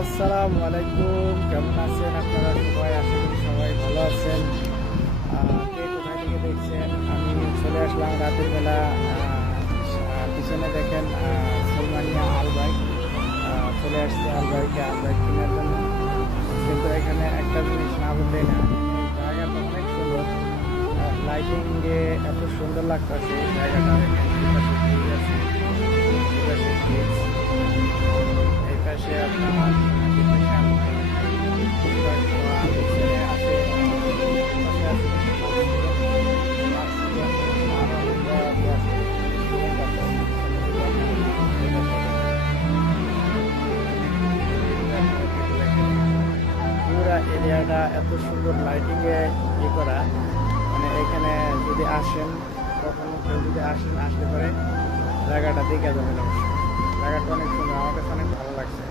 আসসালামু আলাইকুম, কেমন আছেন আপনারা সবাই? আশা করি সবাই ভালো আছেন। কে কোথায় থেকে দেখছেন? আমি চলে আসলাম রাতের বেলা। পিছনে দেখেন সলমানিয়া আলবাইক চলে আসছে আলবাইক কেনার জন্য। কিন্তু এখানে একটা জিনিস না বললেই না, জায়গাটা অনেক সুন্দর। লাইটিংয়ে এত সুন্দর লাগতেছে জায়গাটা। দেখেন এই পাশে আপনার পুরা এরিয়াটা এত সুন্দর লাইটিংয়ে করা। মানে এখানে যদি আসেন, কখনো কেউ যদি আসতে পারে, জায়গাটা দেখে যাবেন অবশ্যই। জায়গাটা অনেক সুন্দর, আমার কাছে অনেক ভালো লাগছে।